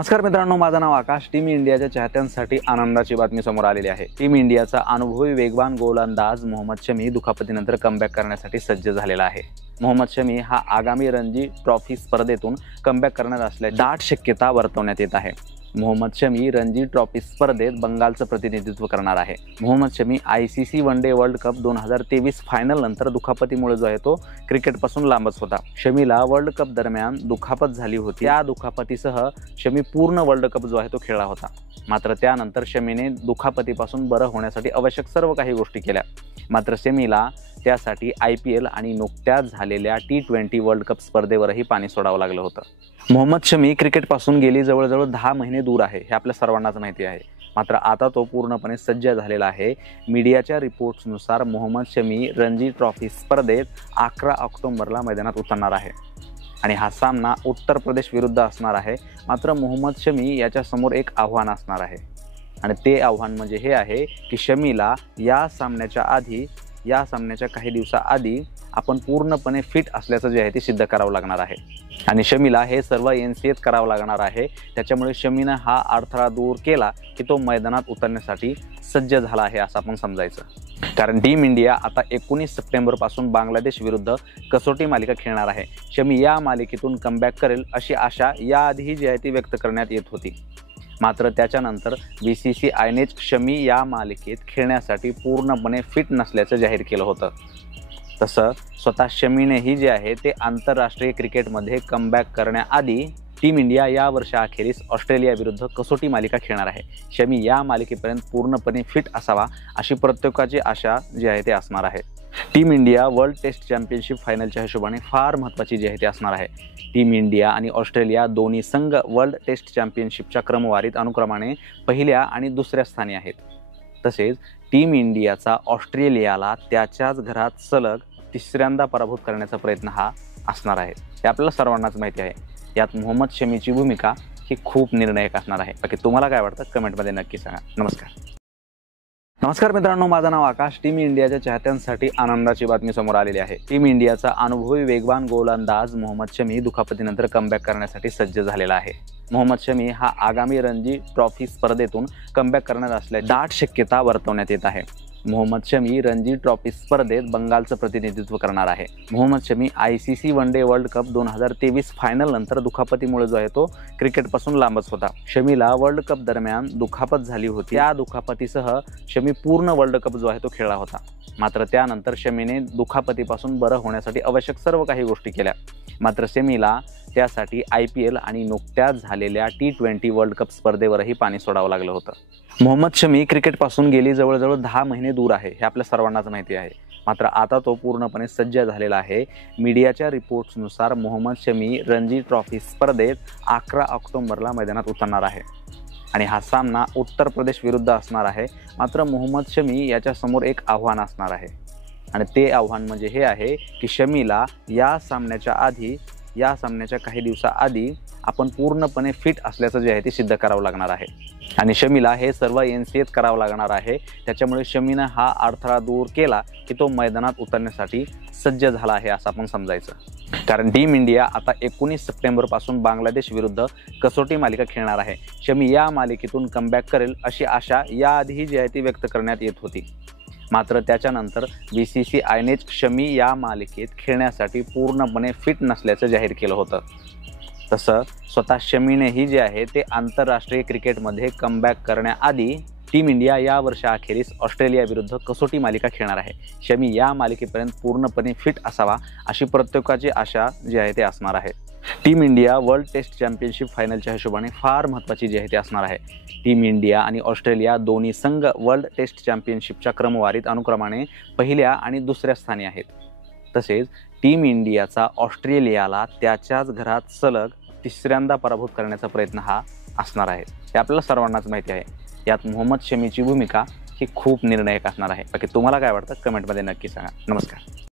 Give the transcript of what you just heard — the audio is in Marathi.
नमस्कार मित्रांनो, माझं नाव आकाश। टीम इंडियाच्या चाहत्यांसाठी आनंदाची बातमी समोर आलेली आहे। टीम इंडियाचा अनुभवी वेगवान गोलंदाज मोहम्मद शमी दुखापतीनंतर कमबॅक करण्यासाठी सज्ज झालेला आहे। मोहम्मद शमी हा आगामी रणजी ट्रॉफी स्पर्धेतून कमबॅक करणार असल्याची दाट शक्यता वर्तवण्यात येत आहे। मोहम्मद शमी रणजी ट्रॉफी स्पर्धेत बंगालचं प्रतिनिधित्व करणार आहे। Mohammed Shami ICC one day world cup 2023 final नंतर दुखापतीमुळे जो आहे तो क्रिकेटपासून लांबच होता। शमीला वर्ल्ड कप दरम्यान दुखापत झाली होती। त्या दुखापतीसह शमी पूर्ण वर्ल्ड कप जो आहे तो खेळला होता। मात्र त्यानंतर शमीने दुखापतीपासून बरं होण्यासाठी आवश्यक सर्व काही गोष्टी केल्या। मात्र शमीला त्यासाठी IPL आणि नुकत्याच झालेल्या T20 वर्ल्ड कप स्पर्धेवरही पाणी सोडावं लागलं होतं। मोहम्मद शमी क्रिकेटपासून गेली जवळजवळ 10 महिने दूर आहे, हे आपल्या सर्वांनाच माहिती आहे। मात्र आता तो पूर्णपणे सज्ज झालेला आहे। मीडियाच्या रिपोर्ट्सनुसार मोहम्मद शमी रणजी ट्रॉफी स्पर्धेत 11 ऑक्टोबरला मैदानात उतरणार आहे आणि हा सामना उत्तर प्रदेश विरुद्ध असणार आहे। मात्र मोहम्मद शमी याच्यासमोर एक आव्हान असणार आहे आणि ते आव्हान म्हणजे हे आहे की शमीला या सामन्याच्या काही दिवसाआधी आपण पूर्णपणे फिट असल्याचं जे आहे ते सिद्ध करावं लागणार आहे आणि शमीला हे सर्व NCAत करावं लागणार आहे। त्याच्यामुळे शमीनं हा अडथळा दूर केला की तो मैदानात उतरण्यासाठी सज्ज झाला आहे असं आपण समजायचं। कारण टीम इंडिया आता 19 सप्टेंबरपासून बांगलादेश विरुद्ध कसोटी मालिका खेळणार आहे। शमी या मालिकेतून कमबॅक करेल अशी आशा याआधीही जी आहे ती व्यक्त करण्यात येत होती। मात्र त्याच्यानंतर BCCIनेच शमी या मालिकेत खेळण्यासाठी पूर्णपणे फिट नसल्याचं जाहीर केलं होतं। तसं स्वतः शमीनेही जे आहे ते आंतरराष्ट्रीय क्रिकेटमध्ये कमबॅक करण्याआधी टीम इंडिया या वर्षाअखेरीस ऑस्ट्रेलिया विरुद्ध कसोटी मालिका खेळणार आहे। शमी या मालिकेपर्यंत पूर्णपणे फिट असावा अशी प्रत्येकाची आशा जी आहे ते असणार आहे। Team India World Test Championship फायनलच्या हिशोबाने फार महत्त्वाची जी आहे ते असणार आहे। टीम इंडिया आणि ऑस्ट्रेलिया दोन्ही संघ वर्ल्ड टेस्ट चॅम्पियनशिपच्या क्रमवारीत अनुक्रमाने पहिल्या आणि दुसऱ्या स्थानी आहेत। तसेच टीम इंडियाचा ऑस्ट्रेलियाला त्याच्याच घरात सलग तिसऱ्यांदा पराभूत करण्याचा प्रयत्न हा असणार आहे, हे आपल्याला सर्वांनाच माहिती आहे। यात मोहम्मद शमीची भूमिका ही खूप निर्णायक असणार आहे। बाकी तुम्हाला काय वाटतं कमेंटमध्ये नक्की सांगा। नमस्कार मित्रांनो, माझं नाव आकाश। टीम इंडियाच्या चाहत्यांसाठी आनंदाची बातमी समोर आलेली आहे। टीम इंडियाचा अनुभवी वेगवान गोलंदाज मोहम्मद शमी दुखापतीनंतर कमबॅक करण्यासाठी सज्ज झालेला आहे। मोहम्मद शमी हा आगामी रणजी ट्रॉफी स्पर्धेतून कमबॅक करणार असल्याची दाट शक्यता वर्तवण्यात येत आहे। मोहम्मद शमी रणजी ट्रॉफी स्पर्धेत बंगालचं प्रतिनिधित्व करणार आहे। Mohammed Shami ICC one day world cup 2023 final नंतर दुखापतीमुळे जो आहे तो क्रिकेटपासून लांबच होता। शमीला वर्ल्ड कप दरम्यान दुखापत झाली होती। त्या दुखापतीसह शमी पूर्ण वर्ल्ड कप जो आहे तो खेळला होता। मात्र त्यानंतर शमीने दुखापतीपासून बरं होण्यासाठी आवश्यक सर्व काही गोष्टी केल्या। मात्र शमीला त्यासाठी IPL आणि नुकत्याच झालेल्या T20 वर्ल्ड कप स्पर्धेवरही पाणी सोडावं लागलं होतं। मोहम्मद शमी क्रिकेटपासून गेली जवळजवळ 10 महिने दूर आहे, हे आपल्या सर्वांनाच माहिती आहे। मात्र आता तो पूर्णपणे सज्ज झालेला आहे। मीडियाच्या रिपोर्ट्सनुसार मोहम्मद शमी रणजी ट्रॉफी स्पर्धेत 11 ऑक्टोबरला मैदानात उतरणार आहे आणि हा सामना उत्तर प्रदेश विरुद्ध असणार आहे। मात्र मोहम्मद शमी याच्यासमोर एक आव्हान असणार आहे आणि ते आव्हान म्हणजे हे आहे की शमीला या सामन्याच्या काही दिवसाआधी आपण पूर्णपणे फिट असल्याचं जे आहे ते सिद्ध करावं लागणार आहे आणि शमीला हे सर्व NCAत करावं लागणार आहे। त्याच्यामुळे शमीनं हा अडथळा दूर केला की तो मैदानात उतरण्यासाठी सज्ज झाला आहे असं आपण समजायचं। कारण टीम इंडिया आता 19 सप्टेंबरपासून बांगलादेश विरुद्ध कसोटी मालिका खेळणार आहे। शमी या मालिकेतून कमबॅक करेल अशी आशा याआधीही जी आहे ती व्यक्त करण्यात येत होती। मात्र त्याच्यानंतर BCCIनेच शमी या मालिकेत खेळण्यासाठी पूर्णपणे फिट नसल्याचं जाहीर केलं होतं। तसं स्वतः शमीनेही जे आहे ते आंतरराष्ट्रीय क्रिकेटमध्ये कमबॅक करण्याआधी टीम इंडिया या वर्षाअखेरीस ऑस्ट्रेलिया विरुद्ध कसोटी मालिका खेळणार आहे। शमी या मालिकेपर्यंत पूर्णपणे फिट असावा अशी प्रत्येकाची आशा जी आहे ते असणार आहे। Team India World Test Championship फायनलच्या हिशोबाने फार महत्त्वाची जी आहे ते असणार आहे। टीम इंडिया आणि ऑस्ट्रेलिया दोन्ही संघ वर्ल्ड टेस्ट चॅम्पियनशिपच्या क्रमवारीत अनुक्रमाने पहिल्या आणि दुसऱ्या स्थानी आहेत। तसेच टीम इंडियाचा ऑस्ट्रेलियाला त्याच्याच घरात सलग तिसऱ्यांदा पराभूत करण्याचा प्रयत्न हा असणार आहे, हे आपल्याला सर्वांनाच माहिती आहे। यात मोहम्मद शमीची भूमिका ही खूप निर्णायक असणार आहे। बाकी तुम्हाला काय वाटतं कमेंटमध्ये नक्की सांगा। नमस्कार।